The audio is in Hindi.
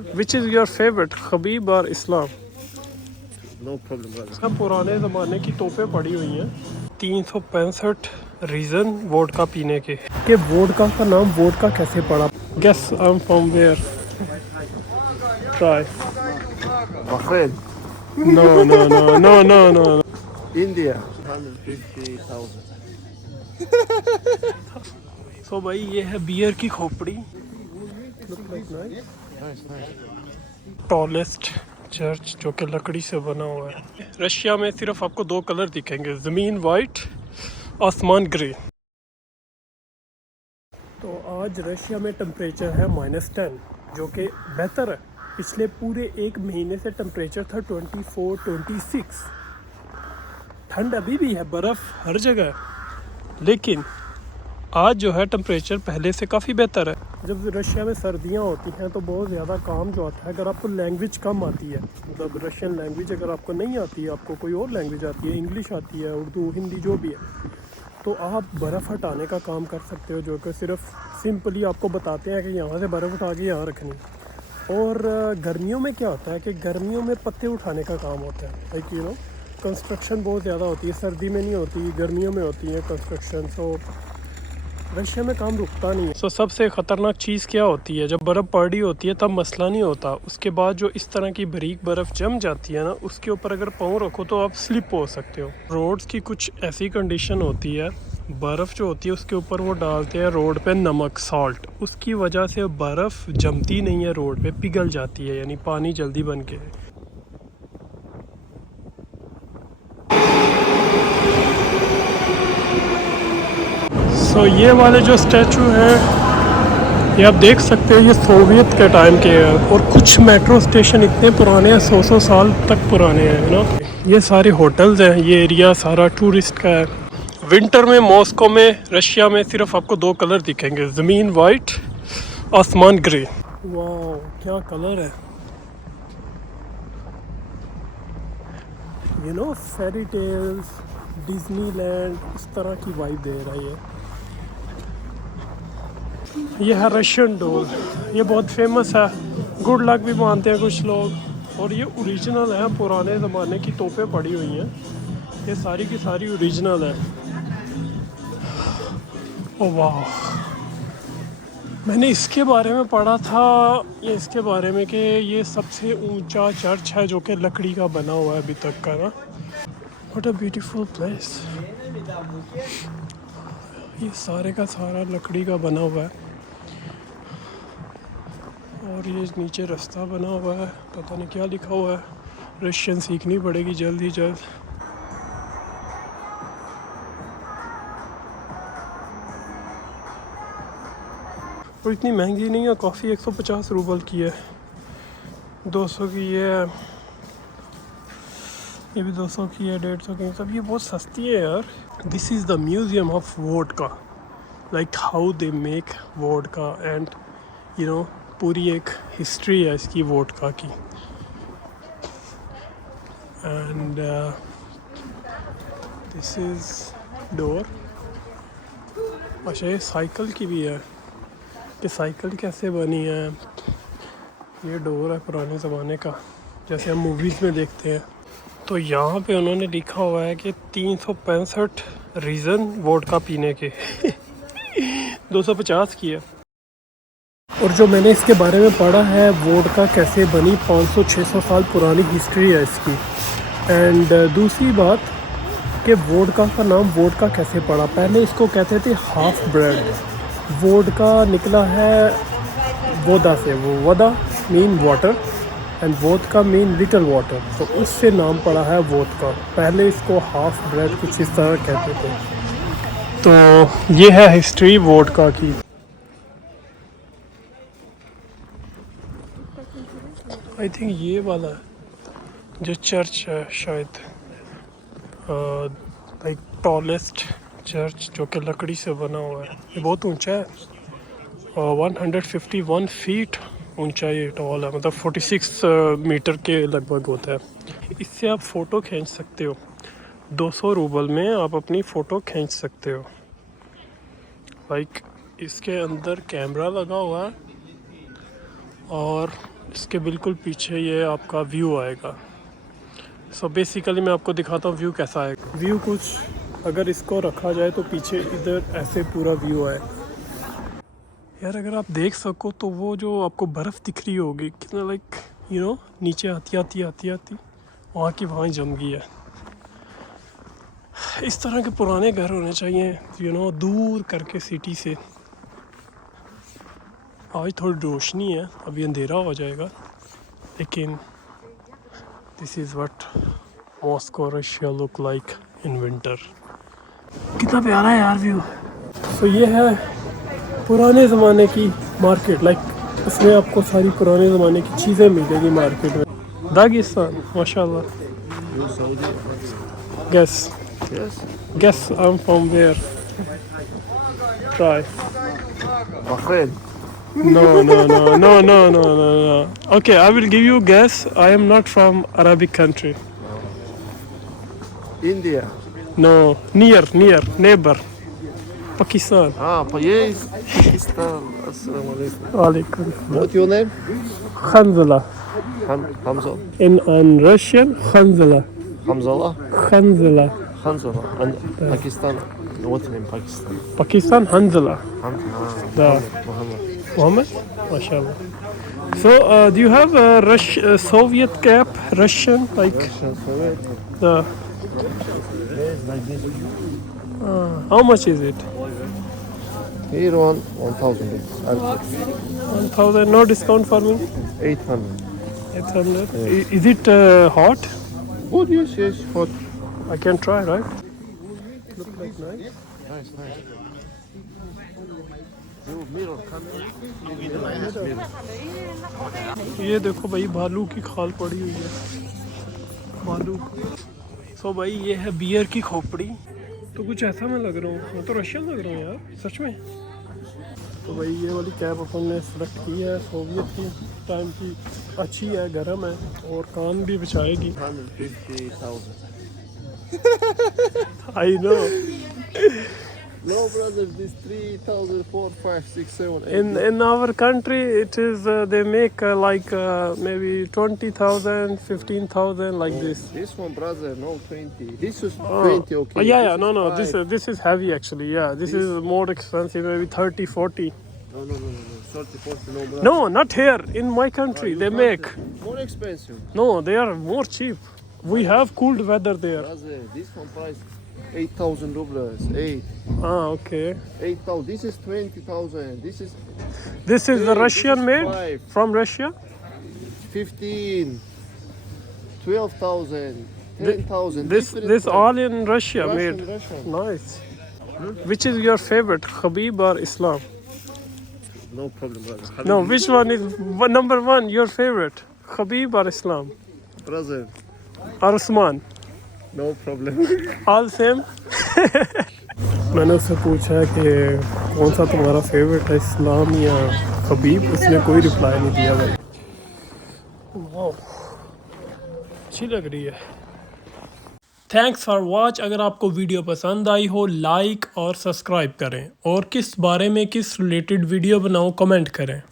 Which is your favorite, Khabib or Islam? No problem, brother. सब पुराने ज़माने की तोपें पड़ी हुई हैं। 365 रीज़न वोडका पीने के। कि वोडका का नाम वोडका कैसे पड़ा? Guess I'm from where? Try. Bahrain, No. India, 150,000. So भाई ये है बियर की खोपड़ी। Look like nice. Nice. Tallest church जो कि लकड़ी से बना हुआ है। रशिया में सिर्फ आपको दो कलर दिखेंगे, ज़मीन वाइट, आसमान ग्रे। तो आज रशिया में टेम्परेचर है -10, जो कि बेहतर है। पिछले पूरे एक महीने से टेम्परेचर था 24-26। ठंड अभी भी है, बर्फ़ हर जगह है, लेकिन आज जो है टेम्परेचर पहले से काफ़ी बेहतर है। जब रशिया में सर्दियाँ होती हैं तो बहुत ज़्यादा काम जो आता है, अगर आपको लैंग्वेज कम आती है, मतलब रशियन लैंग्वेज अगर आपको नहीं आती है, आपको कोई और लैंग्वेज आती है, इंग्लिश आती है, उर्दू, हिंदी, जो भी है, तो आप बर्फ़ हटाने का काम कर सकते हो, जो कि सिर्फ सिंपली आपको बताते हैं कि यहाँ से बर्फ़ उठा के यहाँ रखनी। और गर्मियों में क्या होता है कि गर्मियों में पत्ते उठाने का काम होता है, लाइक यू नो कंस्ट्रक्शन बहुत ज़्यादा होती है, सर्दी में नहीं होती, गर्मियों में होती है कंस्ट्रक्शन। सो रशिया में काम रुकता नहीं है। सो सबसे ख़तरनाक चीज़ क्या होती है, जब बर्फ़ पड़ी होती है तब मसला नहीं होता, उसके बाद जो इस तरह की बारीक बर्फ़ जम जाती है ना, उसके ऊपर अगर पाँव रखो तो आप स्लिप हो सकते हो। रोड्स की कुछ ऐसी कंडीशन होती है, बर्फ़ जो होती है उसके ऊपर वो डालते हैं रोड पे नमक, सॉल्ट, उसकी वजह से बर्फ़ जमती नहीं है रोड पे, पिघल जाती है, यानी पानी जल्दी बन के। सो ये वाले जो स्टैचू हैं ये आप देख सकते हो, ये सोवियत के टाइम के हैं, और कुछ मेट्रो स्टेशन इतने पुराने हैं, 100 साल तक पुराने हैं ना। ये सारे होटल्स हैं, ये एरिया सारा टूरिस्ट का है। विंटर में मॉस्को में, रशिया में सिर्फ आपको दो कलर दिखेंगे, ज़मीन वाइट, आसमान ग्रे। वाह क्या कलर है, you know fairy tales, Disneyland, इस तरह की वाइब दे रहा है ये है रशियन डॉल। ये बहुत फेमस है, गुड लक भी मानते हैं कुछ लोग, और ये ओरिजिनल है, पुराने ज़माने की तोपें पड़ी हुई हैं, ये सारी की सारी ओरिजिनल है। ओ वाह, मैंने इसके बारे में पढ़ा था, ये इसके बारे में कि ये सबसे ऊंचा चर्च है जो कि लकड़ी का बना हुआ है अभी तक का ना। What a beautiful place. ये सारे का सारा लकड़ी का बना हुआ है, और ये नीचे रास्ता बना हुआ है, पता नहीं क्या लिखा हुआ है, रशियन सीखनी पड़ेगी जल्द ही जल्द। और इतनी महंगी नहीं है कॉफ़ी, 150 रूबल की है, 200 की ये है, ये भी 200 की है, 150 की, सब ये बहुत सस्ती है यार। This is the museum of vodka, like how they make vodka, and you know पूरी एक हिस्ट्री है इसकी वोडका की। And this is door. अच्छा ये साइकिल की भी है, कि साइकिल कैसे बनी है। ये डोर है पुराने ज़माने का, जैसे हम मूवीज़ में देखते हैं। तो यहाँ पे उन्होंने लिखा हुआ है कि 365 रीज़न वोडका पीने के 250 की है। और जो मैंने इसके बारे में पढ़ा है, वोडका कैसे बनी, 500-600 साल पुरानी हिस्ट्री है इसकी। एंड दूसरी बात कि वोडका का नाम वोडका कैसे पड़ा, पहले इसको कहते थे हाफ ब्रेड। वोडका निकला है वोदा से, वो वोदा mean water and vodka mean little water, तो उससे नाम पड़ा है वोदका। पहले इसको हाफ ब्रेड कुछ इस तरह कहते थे। तो ये है हिस्ट्री वोडका की। आई थिंक ये वाला जो चर्च है शायद, लाइक टॉलेस्ट चर्च जो कि लकड़ी से बना हुआ है, ये बहुत ऊंचा है, 151 फीट ऊंचा ये टॉल है, मतलब 46 मीटर के लगभग होता है। इससे आप फ़ोटो खींच सकते हो, 200 रूबल में आप अपनी फ़ोटो खींच सकते हो। लाइक इसके अंदर कैमरा लगा हुआ है, और इसके बिल्कुल पीछे ये आपका व्यू आएगा। सो बेसिकली मैं आपको दिखाता हूँ व्यू कैसा है। व्यू कुछ अगर इसको रखा जाए तो पीछे इधर ऐसे पूरा व्यू है यार। अगर आप देख सको तो वो जो आपको बर्फ़ दिख रही होगी कितना लाइक यू नो नीचे आती आती वहाँ की वहाँ जम गई है। इस तरह के पुराने घर होने चाहिए यू नो दूर करके सिटी से। आज थोड़ी रोशनी है, अभी अंधेरा हो जाएगा, लेकिन this is what Moscow Russia look like in winter. कितना प्यारा है यार व्यू। तो ये है पुराने ज़माने की मार्केट, लाइक इसमें आपको सारी पुराने ज़माने की चीज़ें मिलेगी मार्केट में। दागिस्तान माशाल्लाह। You Saudi? Guess Yes. Guess I am from where. Try. Bahrain. No. Okay, I will give you a guess. I am not from Arabic country. India. No, near, neighbor. Pakistan. Yes. Pakistan. Assalamu alaikum. Alaikum. What's your name? Khanzala. Hamza. In Russian, Khanzala. Hamzallah. Khanzala. Hanzala. And Pakistan. What's name Pakistan? Pakistan, Hanzala. Hamza. The Muhammad. Muhammad? MashaAllah. So, do you have a Soviet cap, Russian, like Russian Soviet. the? Yes, like this. How much is it? Here 1,000 rupees. 1,000. No discount for me. 800. 800. Is it hot? Good, yes, hot. I can try, right? Look like nice. Nice. You mirror camera. ये देखो भाई भालू की खाल पड़ी हुई है, भालू। सो भाई ये है बियर की खोपड़ी। तो कुछ ऐसा मैं लग रहा हूँ, मैं तो रशियन लग रहा हूँ यार सच में। तो भाई ये वाली कैब अपन ने सेलेक्ट की है, सोवियत की टाइम की, अच्छी है, गर्म है और कान भी बचाएगी। 150,000. I know. No, brother, this 3,000, 4, 5, 6, 7, 8. In our country it is they make like maybe 20,000, 15,000 like this. This one, brother, no 20. This is Oh. 20, okay. Yeah, This no, is five. this is heavy actually. Yeah, this is more expensive, maybe 30, 40. No. 30, 40, no, brother. No, not here. In my country, they make. More expensive. No, they are more cheap. We have cold weather there. Brother, this one price 8,000 rubles. 8. Okay. 8,000. This is 20,000. This is This is the This Russian is made five. from Russia. 15. 12,000. 10,000. This different price. all in Russia Russian, made. Russian. Nice. Which is your favorite, Khabib or Islam? No problem, brother. No, which one is number one? Your favorite, Khabib or Islam Brother, or Usman? no problem. All same. मैंने उससे पूछा है कि कौन सा तुम्हारा फेवरेट है, इस्लाम या खबीब। उसने कोई रिप्लाई नहीं दिया भाई। वाह, अच्छी लग रही है। Thanks for watch. अगर आपको वीडियो पसंद आई हो लाइक और सब्सक्राइब करें, और किस बारे में किस रिलेटेड वीडियो बनाऊं कमेंट करें।